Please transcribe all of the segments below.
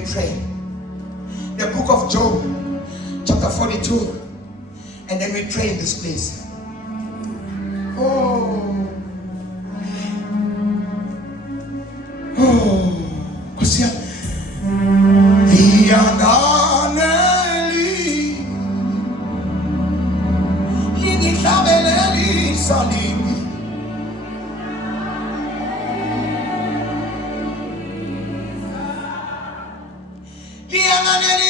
we pray. The book of Job, chapter 42, and then we pray in this place. Oh, Kosia, Yanganeli, Yinithabeleli Salimi, Yanganeli.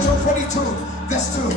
Job 42, verse 2.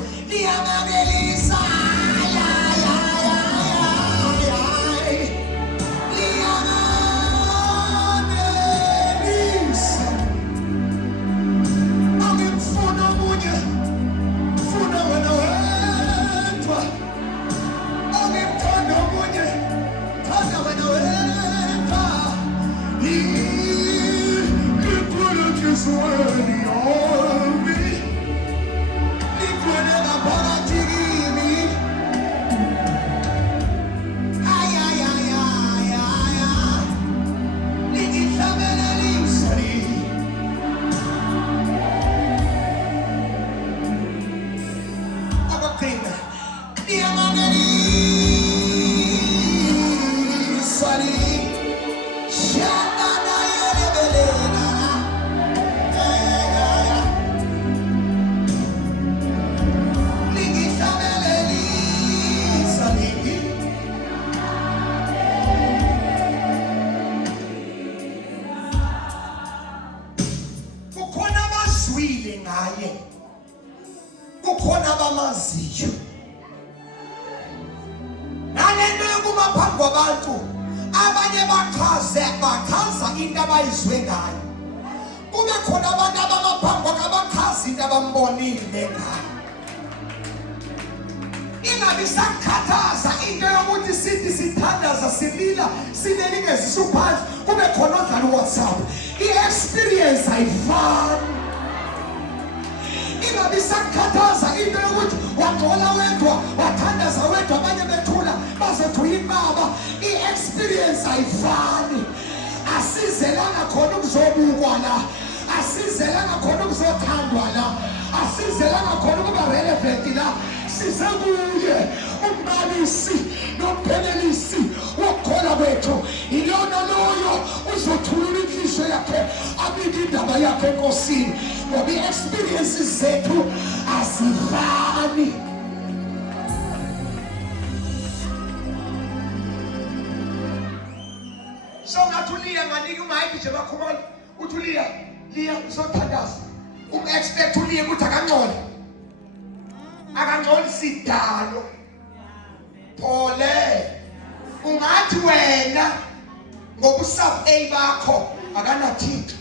Kukhona abamaziyo nalento yokumaphambi kwabantu abanye bakhaza into abayizwe ngayo. Kube khona abantu abamaphambi kwakhe abakhaza into abambonile ngayo. Ingabi sakhathaza into yokuthi sithi sithandaza silila sinelingezisa phansi. Kube khona odlala uWhatsApp. I-experience ayifani. Ingabi sakhathaza into yokuthi wangcola wedwa wathandaza wedwa abanye bethula bazothi uyibaba. I-experience ayifani. Asizelanga khona ukuzobukwa la, asizelanga khona ukuzothandwa la, asizelanga khona ukuba relevant la. Size kuye umbalisi nomphelelisi wokukholwa kwethu. Ilona loyo uzothulula inhliziyo yakhe abike indaba yakhe enkosini. Ngoba i-experiences zethu azifani. So ngathi uLiya nganike umayiki nje bakhumula uthi uLiya uzothandaza. Expect uLiya ukuthi akangcole. Akangcoli sidalo. Phole. Ungathi wena ngobusab A bakho akanathitho.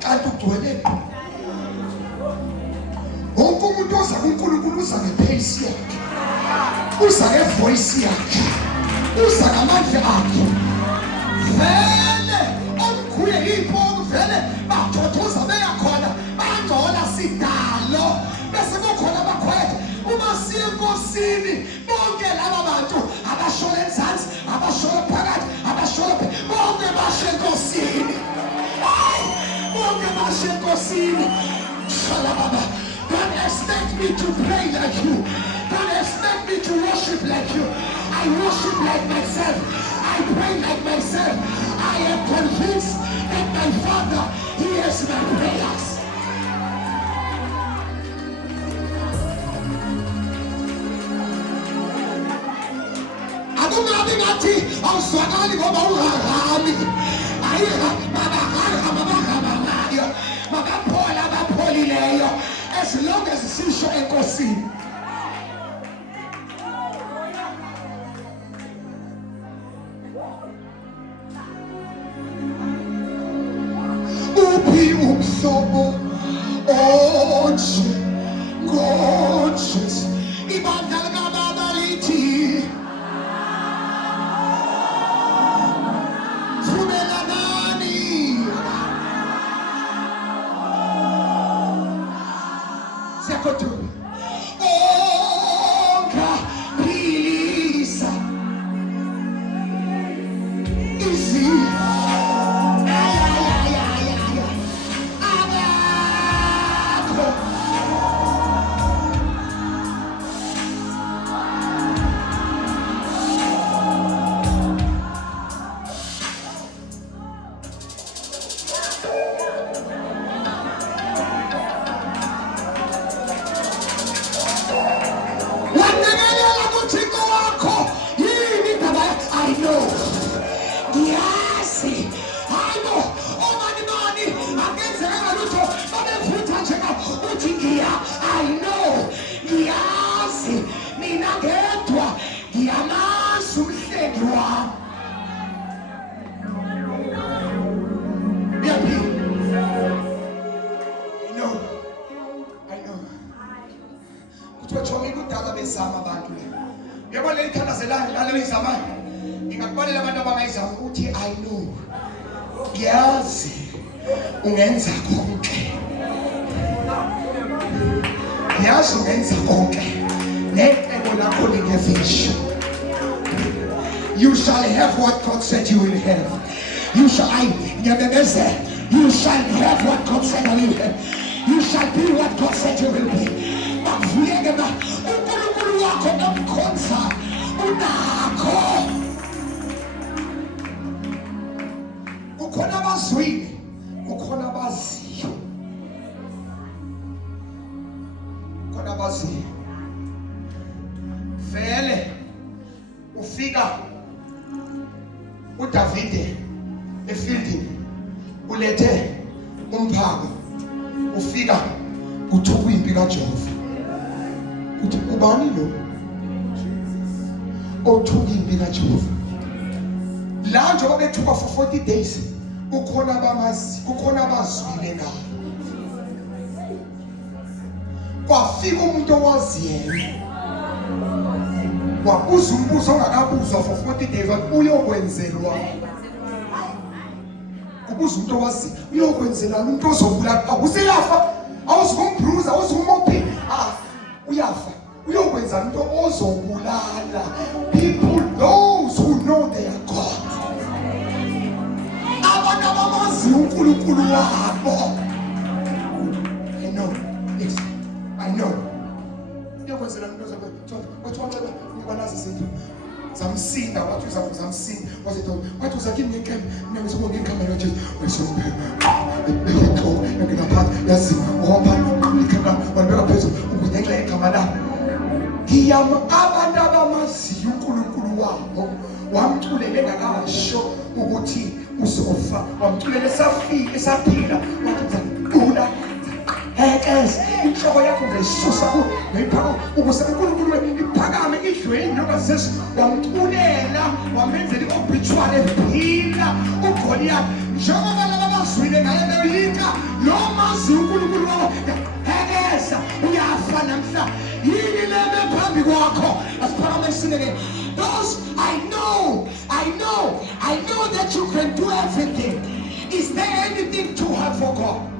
Kanti ugcwele qho. Wonke umuntu oza kuNkulunkulu uza ngepace yakhe. Uza ngevoice yakhe. Uza ngamandla akhe. Vele omkhuye iphoko vele bathothoza beyakhona bangcola sidalo. Bese kukhona abakhwetha uma siye enkosini bonke laba bantu abashona enzansi abashona phakathi abashona bonke bashe enkosini. Bonke bashe enkosini. Shala baba. Don't expect me to pray like you. Don't expect me to worship like you. I worship like myself. I pray like myself. I am convinced that my Father hears my prayers. Akungabi ngathi awuzwakali ngoba ungahami. Mabahamba ngayo. Makaphola abapholileyo. As long as sisho enkosini. Uphi umhlobo onje gorgeous ibandla likababa lithi yebo le ithandazelayo lalo izamani ngingakubalela abantu abangayizama ukuthi I know ngiyazi ungenza konke ngiyazi ungenza konke necebo lakho lingefisha. You shall have what God said you will have. You shall you shall have what God said you will have. You shall be what God said you will be. Makuvuleke ba uNkulunkulu wakho nomkhonza unakho. Kukhona abazwini, kukhona abaziyo. Kukhona abaziyo. Vele ufika uDavide efieldini ulethe umphako ufika kuthuka impi kaJehova uthi ubani lo othuka impi kaJehova la njengoba bethuka for 40 days kukhona abazwile ngalo kwafika umuntu owaziyena wabuza umbuzo ongakabuzwa for 40 days uyokwenzelwa kubuza umuntu owazi uyokwenzelwa umuntu ozobulala awuseyafa awuzukumbruza awuzukumophi uyafa uyokwenza umuntu ozobulala people those who know their God abantu abamazi uNkulunkulu wabo. I know, yes, I know. Uyokwenzela umuntu ozobulala banazi izinto zamsinda wathi uzamsinda wathi uzakini ngenkemba ngiyakuzibo ngenkemba yoJesu wesombe bekho ngingaphathi yazi ngoba ikhamba walibeka phezulu ukungenxa igama lakho ngiyama abantu abamaziyo uNkulunkulu wabo wamculele ngakasho ukuthi uzofa wamculele esaphila wathi uzakula inhloko yakho ngisusa ngayiphaka ukuze uNkulunkulu iphakame idlweni noma sesu wamculela wamenzela i-obituary ephila uGoliath njengoba laba bazwile ngaye beyika lo mazi uNkulunkulu wabo hekeza uyafa namhla yini lebe phambi kwakho asiphakame isineke those I know that you can do everything. Is there anything too hard for God?